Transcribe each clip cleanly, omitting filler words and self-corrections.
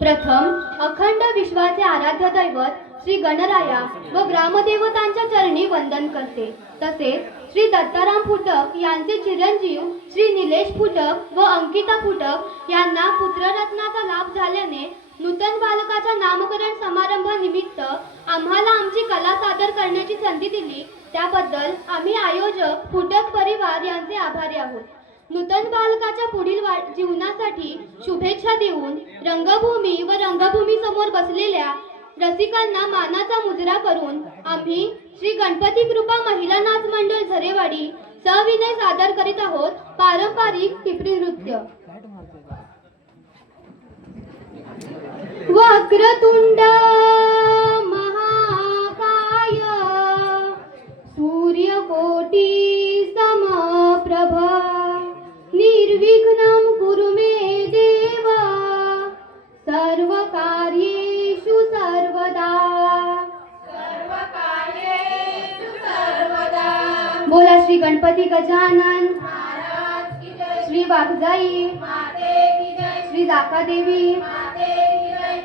प्रथम अखंड विश्वाचे आराध्य दैवत श्री गणराया व ग्रामदेवतांच्या चरणी वंदन करते। तसेच श्री दत्ताराम फुटक यांचे चिरंजीव श्री निलेश फुटक व अंकिता फुटक यांना पुत्ररत्नाचा लाभ झाल्याने नूतन बालकाच्या नामकरण समारंभानिमित्त आम्हाला आमची कला सादर करण्याची संधी दिली, त्याबद्दल आम्ही आयोजक फुटक परिवार यांचे आभारी आहोत। नूतन बालकाच्या पुढील जीवनासाठी शुभेच्छा देऊन रंगभूमी व रंगभूमी समोर बसलेल्या रसिकांना मानाचा मुजरा करून आम्ही श्री गणपती कृपा महिला नाच मंडळ झरेवाडी सविनय सादर करीत आहोत पारंपरिक टिपरी नृत्य। वक्रतुंड महाकाय सूर्यकोटी समप्रभ निर्विघ्नं कुरु मे देव सर्वकार्येषु सर्वदा। बोला श्री गणपती गजानन महाराज की जय, श्री वाघजाई माते की जय, श्री जाका देवी माते की जय।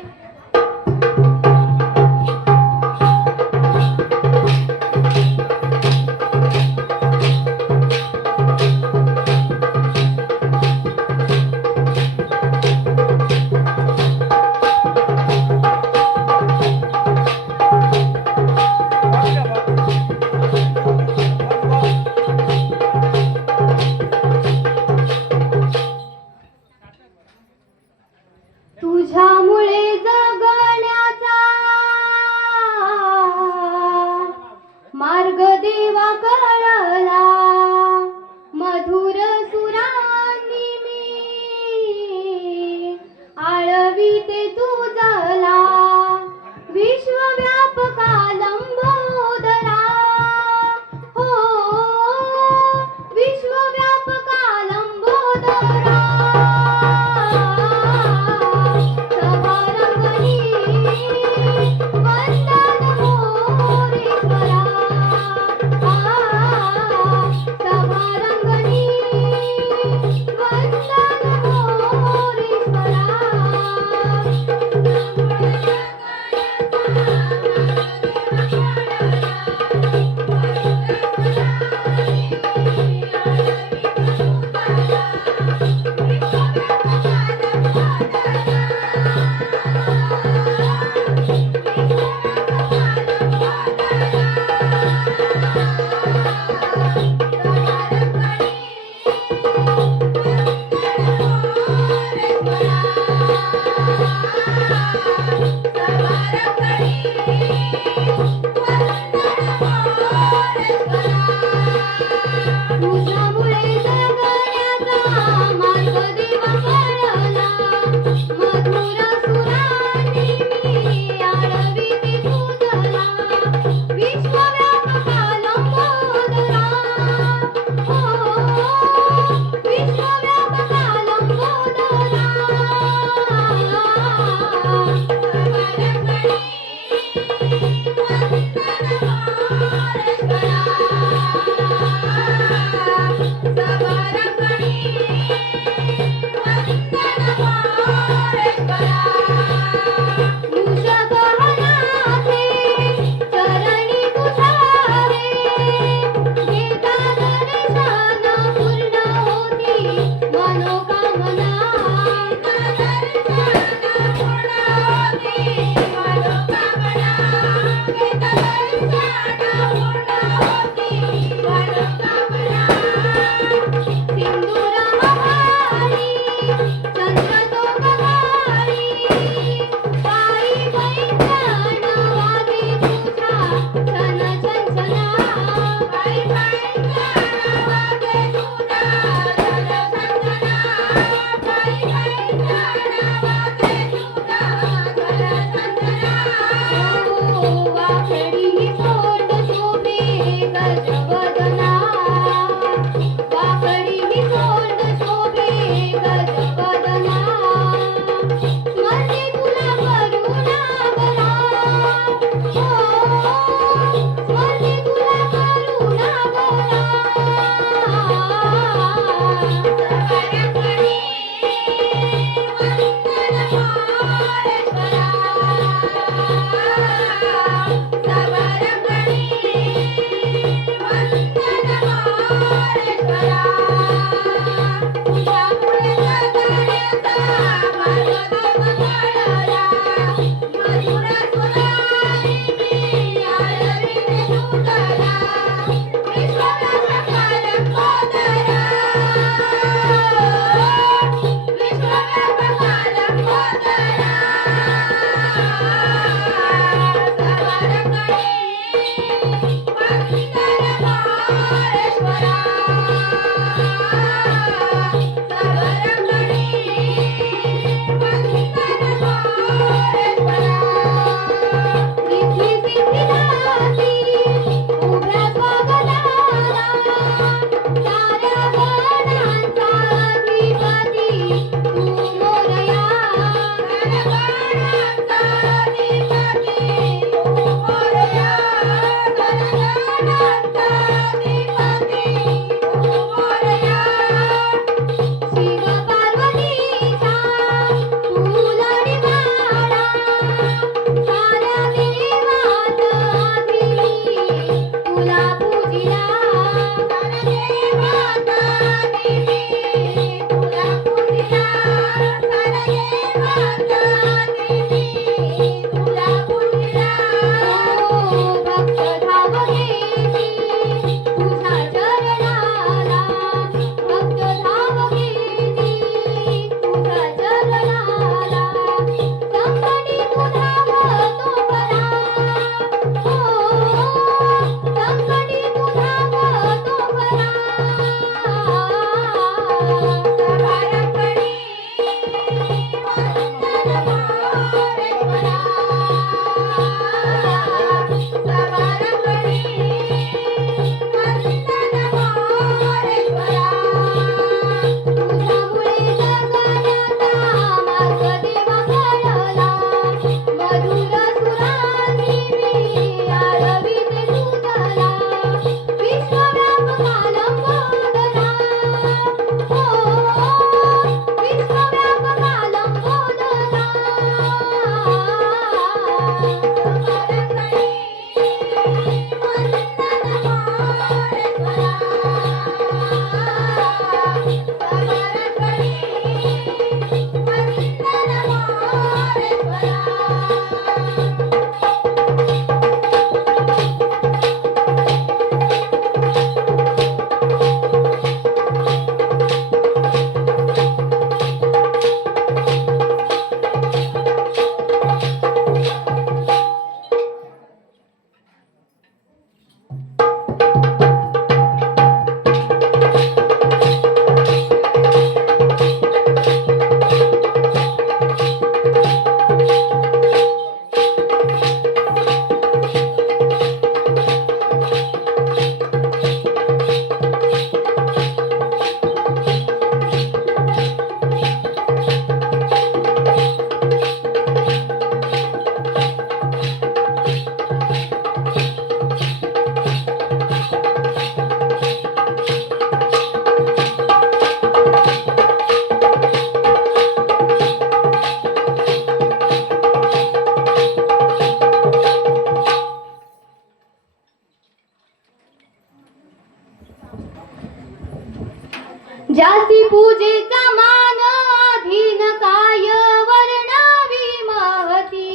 जासी पूजेचा मान अधीन काय वर्णावी महती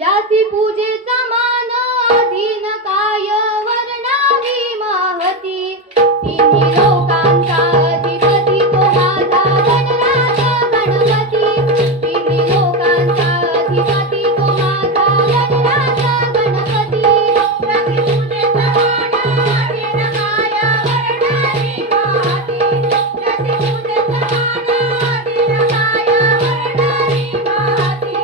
जासी पूजेचा मान अधीन काय वर्णावी महती तिन्ही लोकांचा अधिपती तो माझा गणराज गणपती तिन्ही लोकांचा अधिपती तो माझा गणराज गणपती जासी पूजेचा मान अधीन काय वर्णावी महती जासी पूजेचा मान अधीन काय वर्णावी महती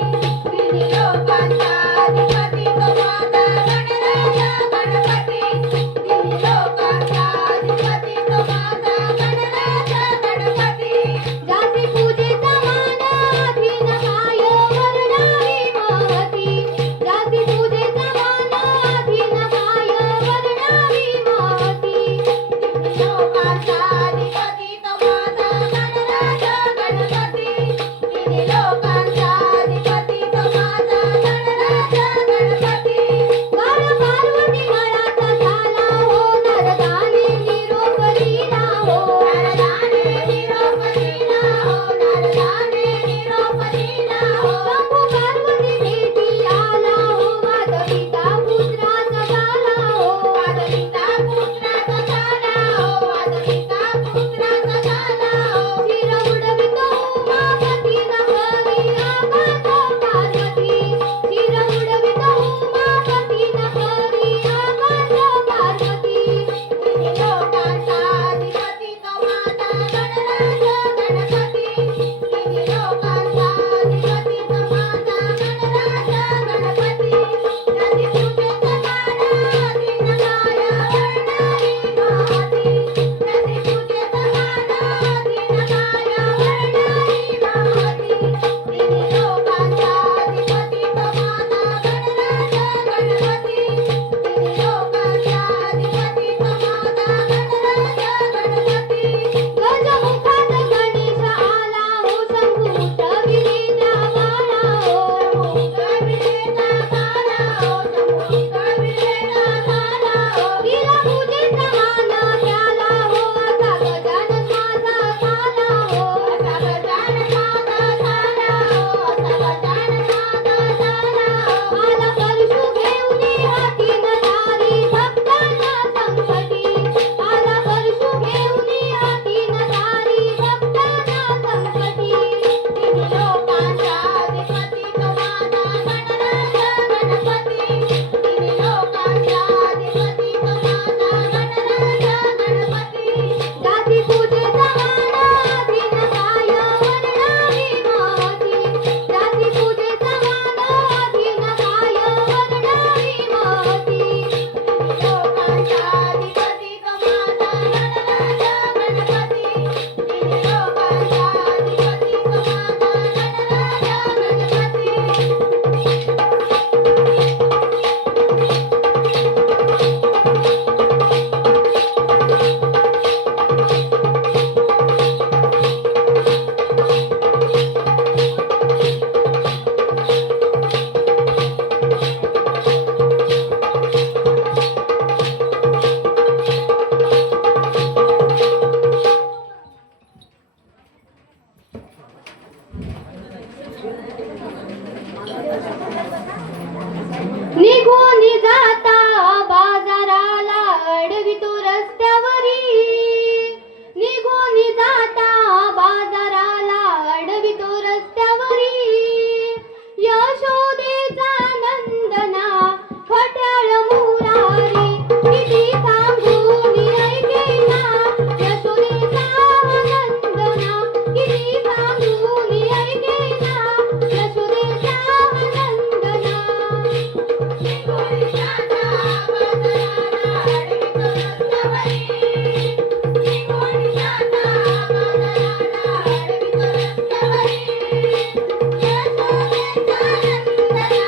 तिन्ही लोकांचा अधिपती तो माझा गणराज गणपती तिन्ही लोकांचा अधिपती तो माझा गणराज गणपती जासी पूजेचा मान अधीन काय वर्णावी महती जासी पूजेचा मान अधीन काय वर्णावी महती तिन्ही लोकांचा अधिपती तो माझा गणराज गणपती तिन्ही लोकांचा अधिपती तो माझा गणराज गणपती बाळ पार्वती मळाचा झाला हो नरदाने निरोप दिला हो नरदाने निरोप दिला हो नरदाने निरोप दिला हो शंभू पार्वती भेटी आला हो वादविता पुत्राचा झाला हो वादविता पुत्राचा झाला हो वादविता पुत्राचा झाला हो शिर उडवितो उमापती नगरी आकाश पार्वती शिर उडवितो उमापती नगरी आकाश पार्वती तिन्ही लोकांचा अधिपती तो माझा गणराज गणपती तिन्ही लोकांचा अधिपती तो माझा गणराज गणपती जासी पूजेचा मान अधीन काय वर्णावी महती जासी पूजेचा मान अधीन काय वर्णावी महती तिन्ही लोकांचा अधिपती तो माझा गणराज गणपती तिन्ही लोकांचा अधिपती तो माझा गणराज गणपती गजमुखात गणेश आला हो शंभूत विजेचा बाळा हो शंभूत विजेचा बाळा हो शंभूत विजेचा बाळा हो तिला पूजेचा मान द्याला हो असा गजानन माझा झाला हो असा गजानन माझा झाला हो असा गजानन माझा झाला हो आला परशु घेऊन हाती नदारी भक्तांना संकटी आला परशु घेऊन हाती नदारी भक्तांना संकटी तिन्ही लोकांचा अधिपती तो माझा गणराज गणपती तिन्ही लोकांचा अधिपती तो माझा गणराज गणपती जासी पूजेचा मान अधीन काय वर्णावी महती जासी पूजेचा मान अधीन काय वर्णावी महती तिन्ही लोकांचा अधिपती तो माझा गणराज गणपती तिन्ही लोकांचा अधिपती तो माझा निघून जाता बाजाराला अडवितो रस्त्यावरी निघून जाता बाजाराला अडवितो रस्त्यावरी यशोदेचा नंदना खट्याळ मुरारी किती सांगून ऐकेना यशोदेचा नंदना किती सांगून ऐकेना यशोदेचा नंदना निघून जाता बाजाराला अडवितो रस्त्यावरी निघून जाता बाजाराला अडवितो रस्त्यावरी यशोदेचा नंदना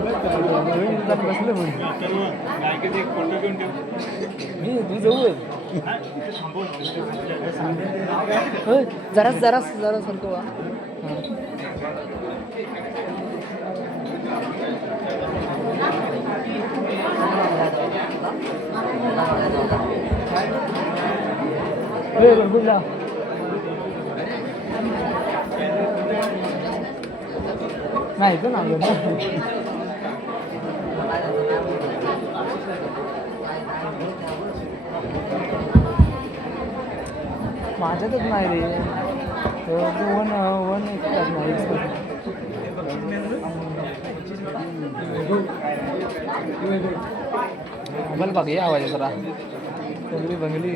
बसलं मी तू जाऊ जरा जरा जरा सारखं वा बोला नाही तर ना माझ्यातच नाही रे वन वन नाही मोबाईल बघ या आवाज जरा बंगली बंगली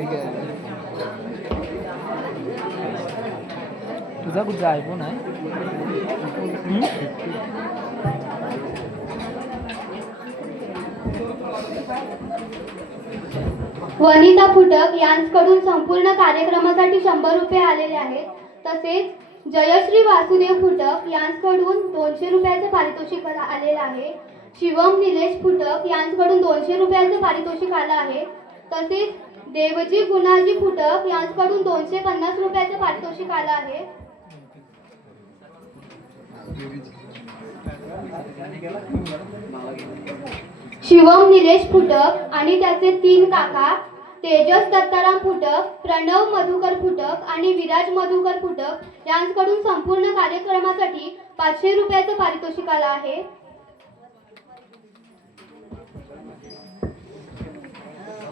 तुझा कुठचा आयफोन आहे वनिता फुटक यांच्याकडून संपूर्ण कार्यक्रमासाठी 100 रुपये आलेले आहेत. तसेच जयश्री वासुदेव फुटक यांच्याकडून 200 रुपयाचे पारितोषिक आलेले आहे. शिवम निलेश फुटक यांच्याकडून 200 रुपयाचे पारितोषिक आलं आहे. तसेच देवजी गुणाजी फुटक यांच्याकडून 250 रुपयाचे पारितोषिक आलं आहे. शिवम निलेश फुटक आणि त्याचे 3 काका तेजस दत्ताराम फुटक, प्रणव मधुकर फुटक आणि विराज मधुकर फुटक यांच्याकडून संपूर्ण कार्यक्रमासाठी 500 रुपयाचं पारितोषिक आलं आहे.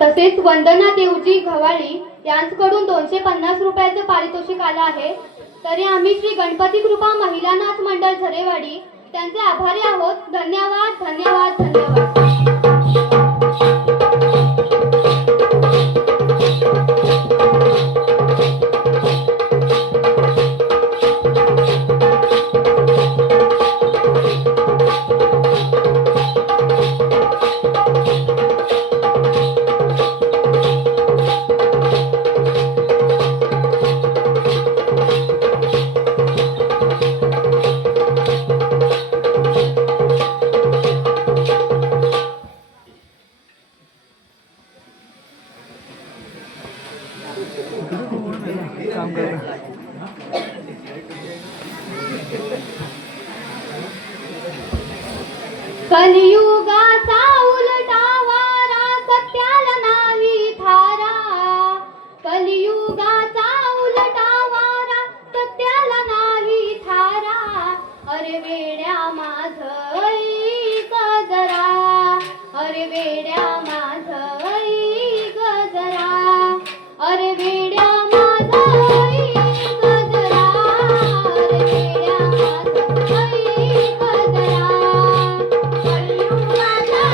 तसेच वंदना देवजी घवाळी यांच्याकडून 250 रुपयाचं पारितोषिक आलं आहे. तरी आम्ही श्री गणपती कृपा महिला नाच मंडळ झरेवाडी त्यांचे आभारी आहोत. धन्यवाद धन्यवाद धन्यवाद. काम कर कलियुगाचा उलटा वारा सत्याला नाही थारा. कलियुगाचा उलटा वारा सत्याला नाही थारा. अरे वेड्या माझं ऐक जरा, अरे वेड्या माझं ऐक जरा, अरे वेड्या कलियुगाचा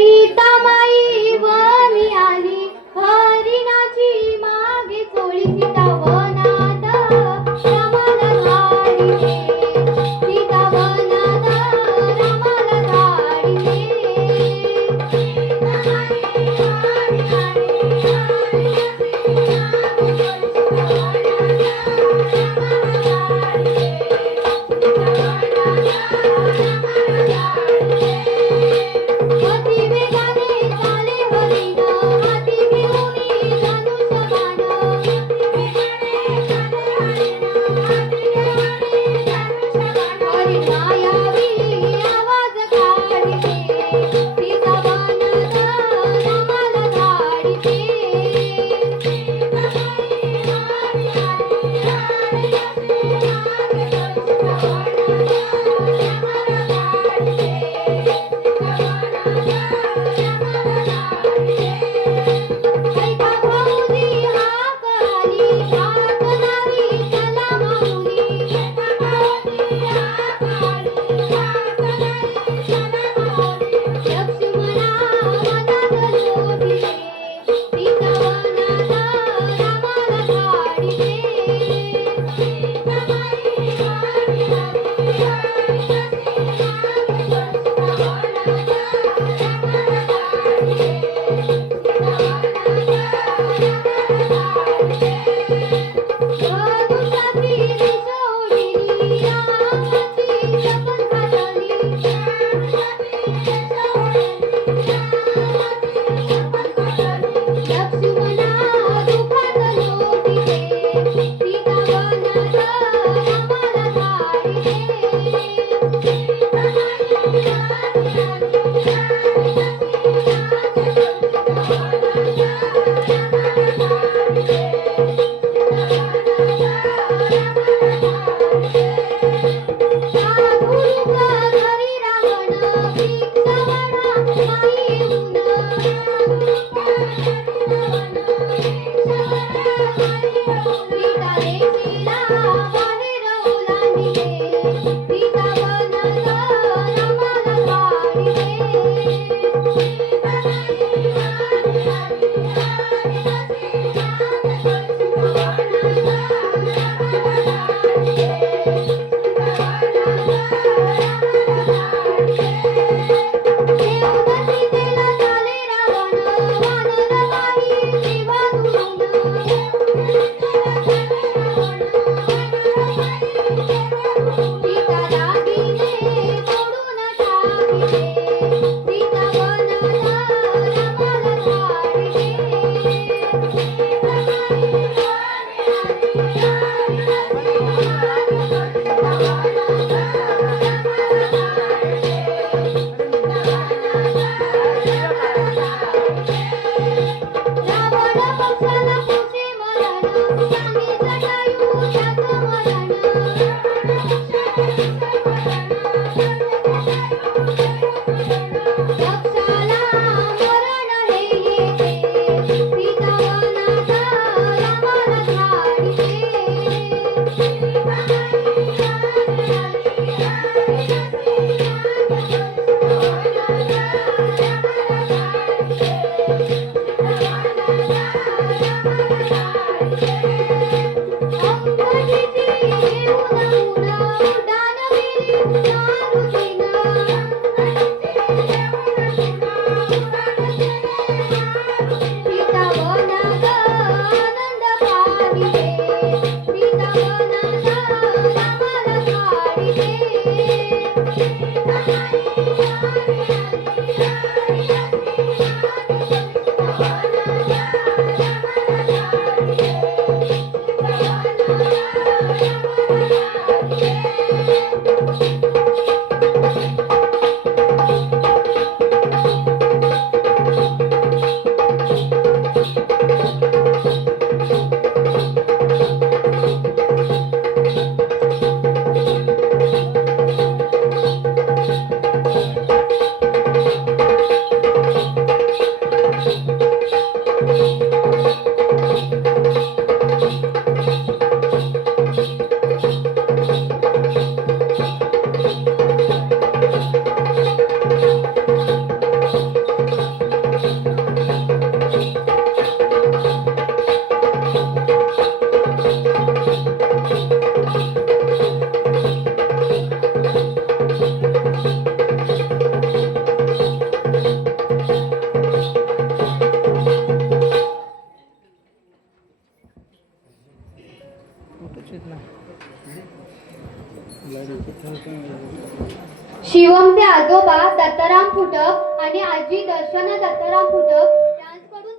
सीतामाई वनी आली हरिणाची मागे चोळी सीता वनात रामाला धाडिले सीता वनात रामाला धाडिले सीतामाई वनी आली हरिणाची मागे चोळी सीता वनात रामाला धाडिले सीता वनात रामाला धाडिले शिवमचे आजोबा दत्ताराम फुटक आणि आजी दर्शना दत्ताराम फुटक यांच्याकडून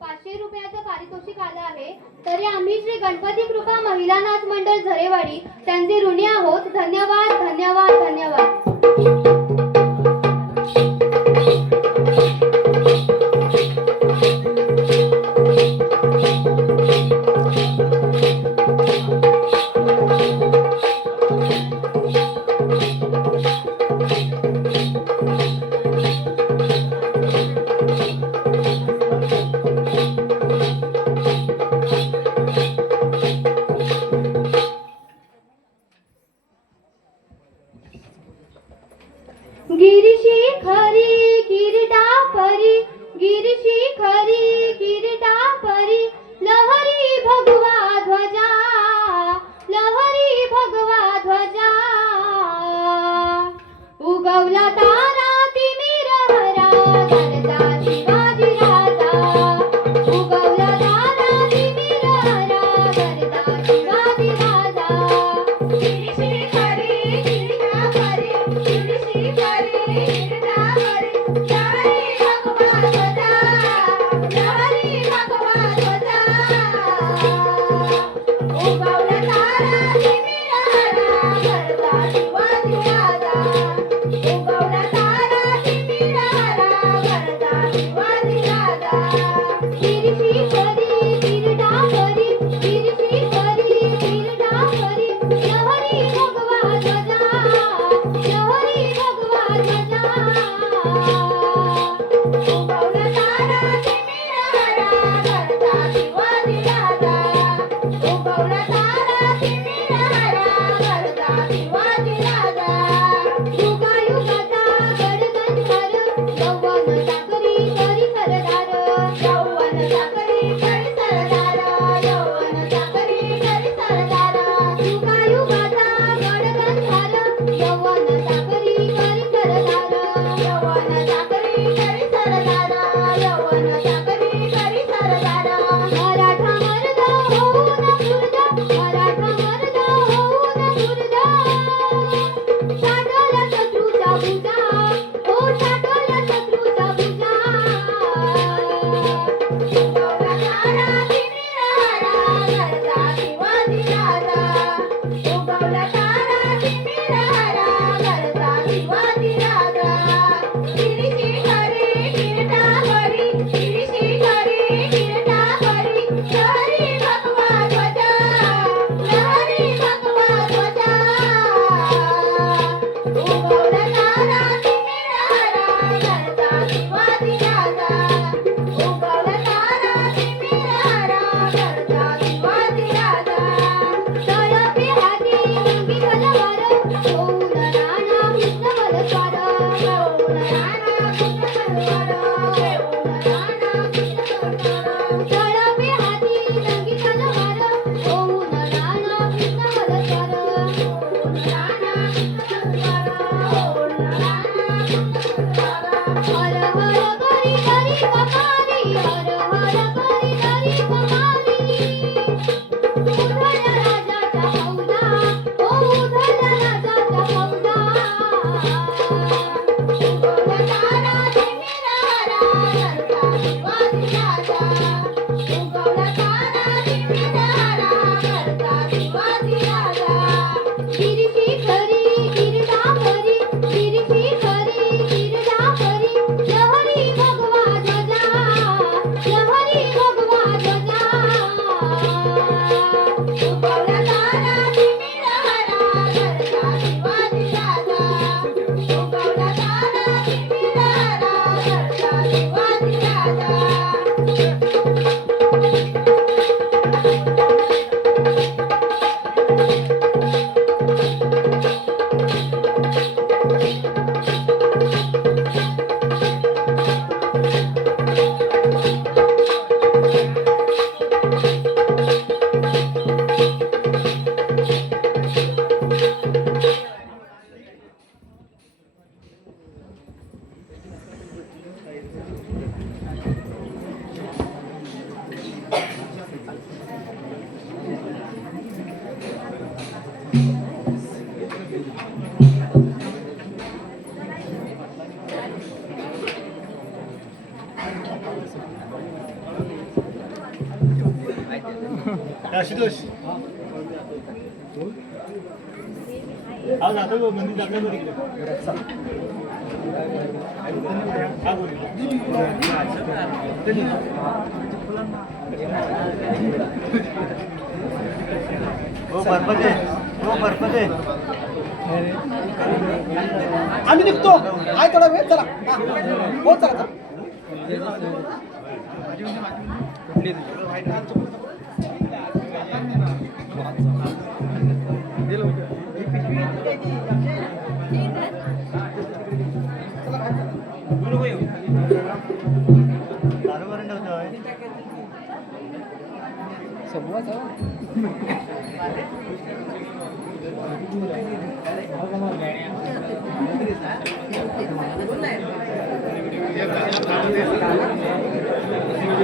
500 रुपयाचं पारितोषिक आलं आहे. तरी आम्ही श्री गणपती कृपा महिला नाच मंडळ झरेवाडी त्यांचे ऋणी आहोत. धन्यवाद धन्यवाद धन्यवाद. गिरीशी खरी किरीटा परी गिरीशी खरी किरीटा परी लहरी भगवा ध्वजा लहरी भगवा ध्वजा उगवला तारा तिमिर हरा करता शिवाजी राजा उगवला तारा तिमिर हरा करता शिवाजी राजा गिरीशी खरी किरीटा परी गिरीशी खरी किरीटा परी लहरी भगवा ध्वजा लहरी भगवा ध्वजा उगवला तारा तिमिर हरा करता शिवाजी राजा उगवला तारा तिमिर हरा करता शिवाजी राजा गिरीशी खरी किरीटा परी गिरीशी खरी किरीटा परी लहरी भगवा ध्वजा लहरी भगवा ध्वजा उगवला तारा तिमिर हरा करता शिवाजी राजा उगवला तारा तिमिर हरा दोष जातो मंदिर जातो आम्ही निघतो आहे थोडा वेळ चला हो चला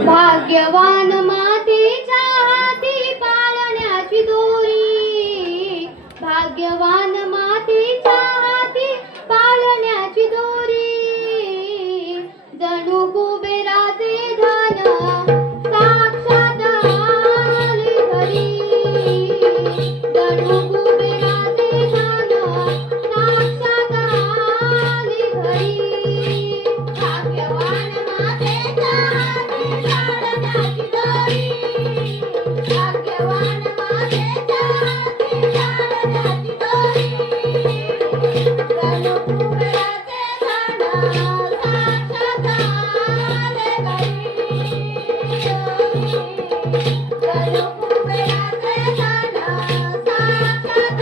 भाग्यवान मातेच्या हाती पाळण्याची दोरी, भाग्यवान मातेच्या हाती पाळण्याची दोरी, जणू कुबेराचे धन साक्षात आले घरी, जणू कुबेराचे धन साक्षात आले घरी. भाग्यवान मातेच्या हाती पाळण्याची दोरी, भाग्यवान मातेच्या हाती पाळण्याची दोरी, जणू कुबेराचे धन साक्षात आले घरी, जणू कुबेराचे धन साक्षात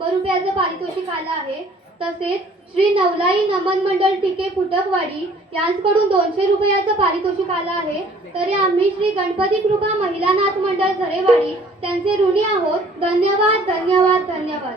100 रुपयाचं पारितोषिक आलं आहे. तसेच श्री नवलाई नमन मंडळ टिके फुटकवाडी यांच्याकडून 200 रुपयाचं पारितोषिक आलं आहे. तरी आम्ही श्री गणपती कृपा महिला नाथ मंडळ झरेवाडी त्यांचे ऋणी आहोत. धन्यवाद धन्यवाद धन्यवाद.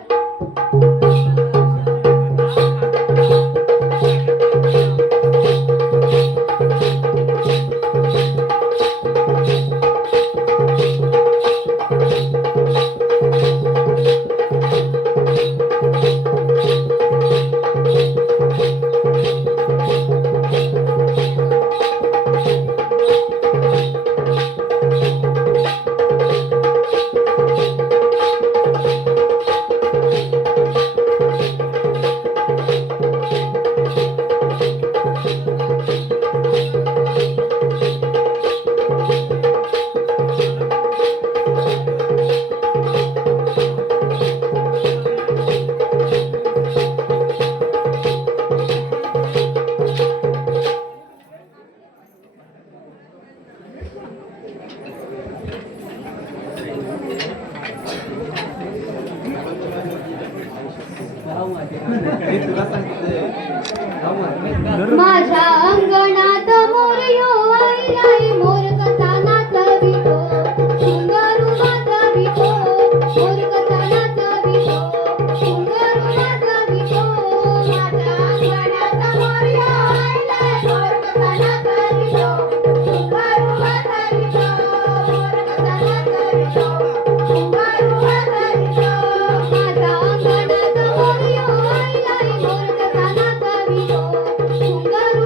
माझ्या अंगणात मोर यो आईलाय मोर कसा नाचवितो सुंदरू नाचवितो मोर कसा नाचवितो सुंदरू नाचवितो माझ्या अंगणात मोर यो आईलाय मोर कसा नाचवितो सुंदरू नाचवितो मोर कसा नाचवितो सुंदरू नाचवितो माझ्या अंगणात मोर यो आईलाय मोर कसा नाचवितो सुंदरू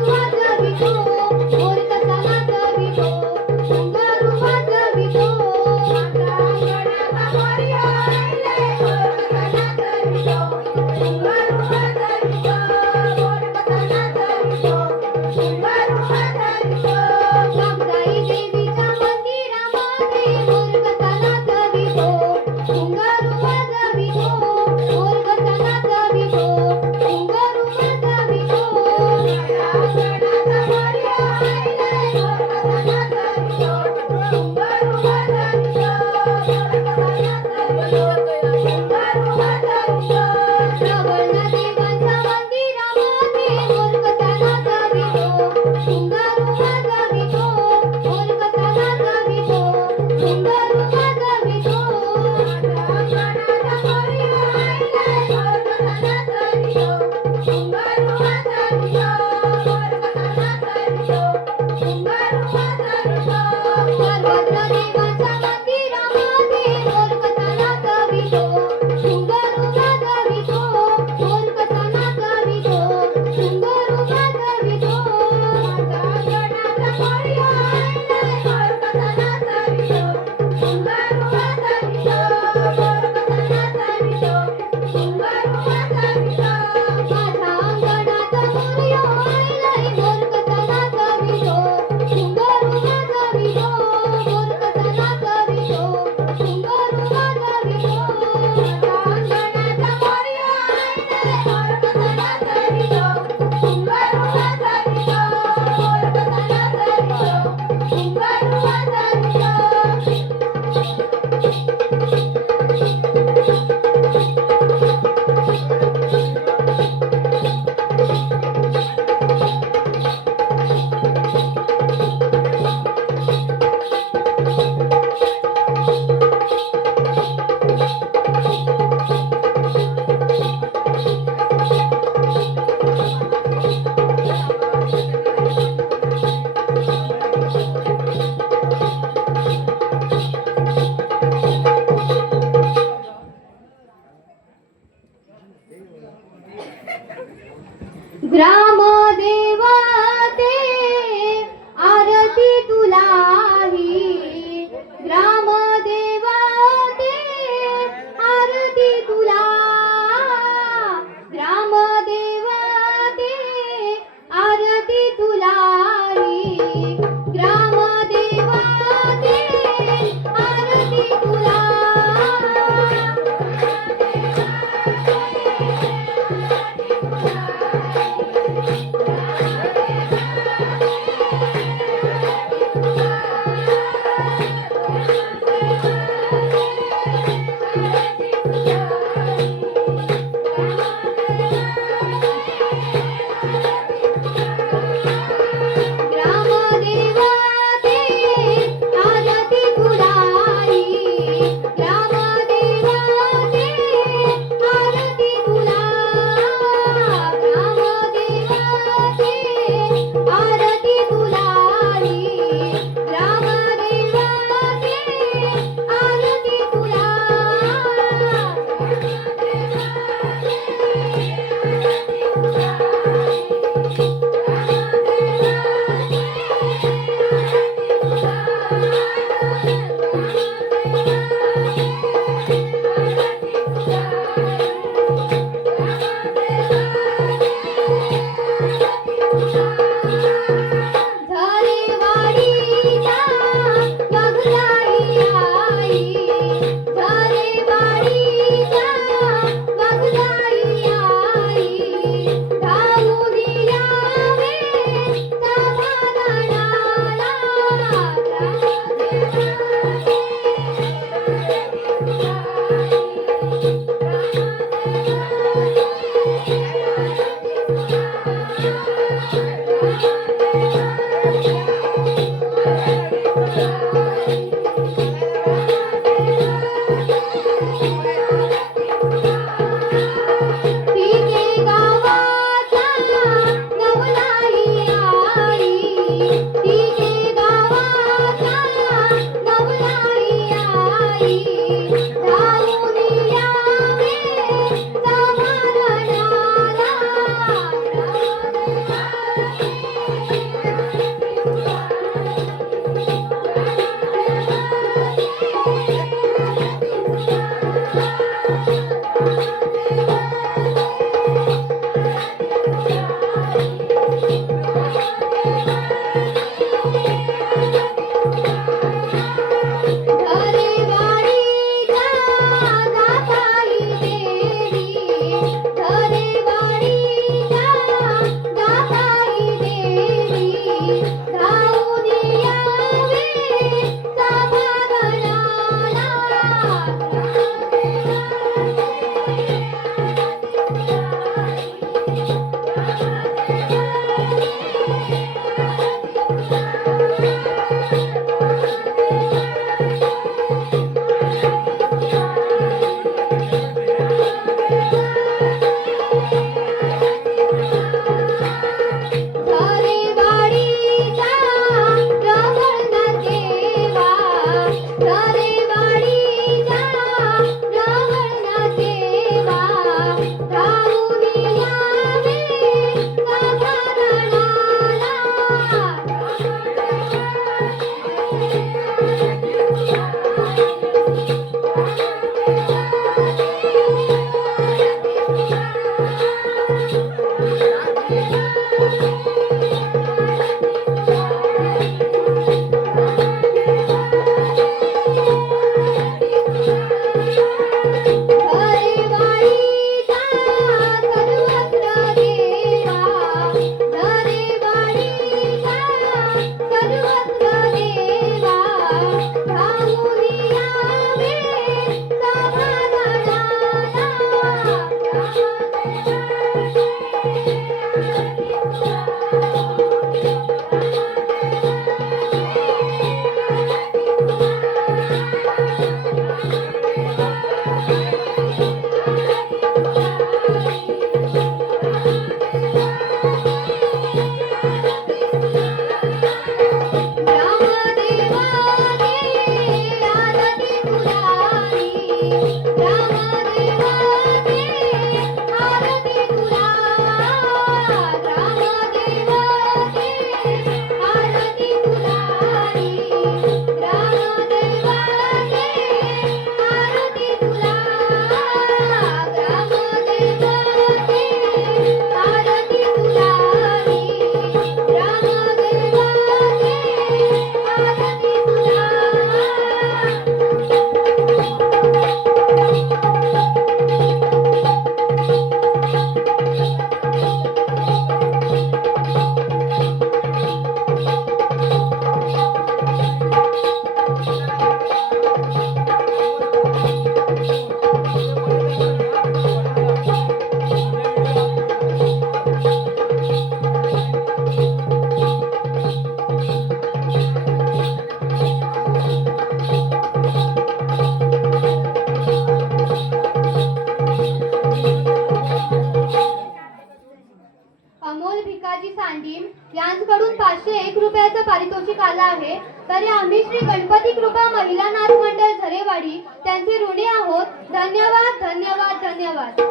अमोल भिकाजी सांडीम यांच्याकडून 501 रुपयाचं पारितोषिक आलं आहे. तरी आम्ही श्री गणपती कृपा महिला नाथ मंडळ झरेवाडी त्यांचे ऋणी आहोत. धन्यवाद धन्यवाद धन्यवाद.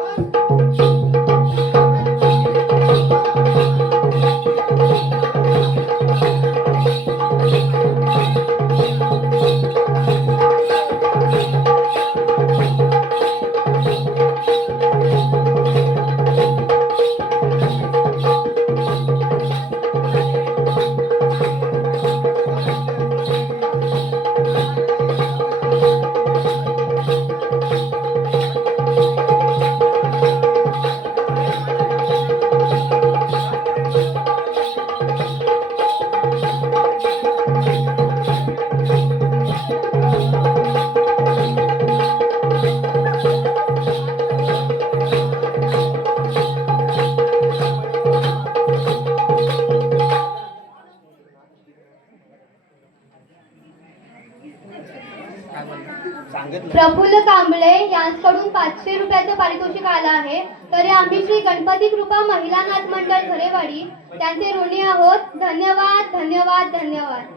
प्रफुल्ल कांबळे यांच्याकडून 500 रुपयाचं पारितोषिक आलं आहे. तरी आम्ही श्री गणपती कृपा महिला नाथ मंडळ झरेवाडी त्यांचे ऋणी आहोत. धन्यवाद धन्यवाद धन्यवाद.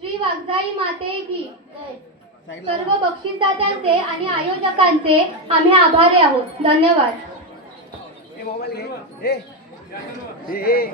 श्री वाघजाई माते की सर्व बक्षीसदात्यांचे आणि आयोजकांचे आम्ही आभारी आहोत. धन्यवाद. हे मोबाईल घे. हे